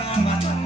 Salamat.